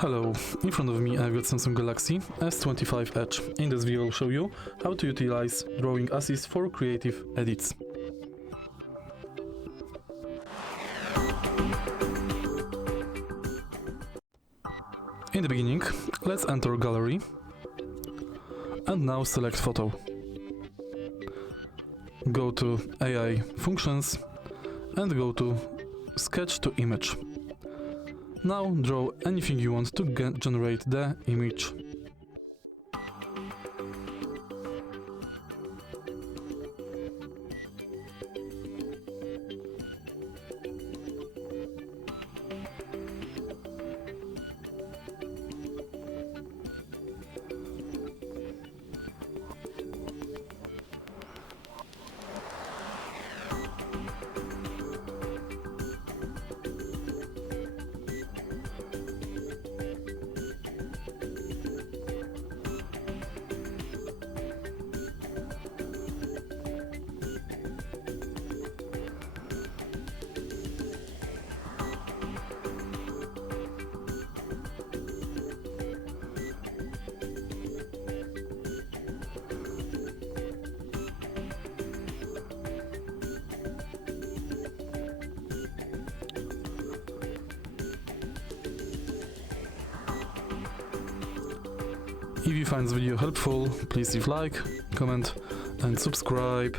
Hello, in front of me I've got Samsung Galaxy S25 Edge. In this video I'll show you how to utilize Drawing Assist for creative edits. In the beginning, let's enter Gallery and now select Photo. Go to AI Functions and go to Sketch to Image. Now draw anything you want to generate the image. If you find this video helpful, please leave like, comment and subscribe.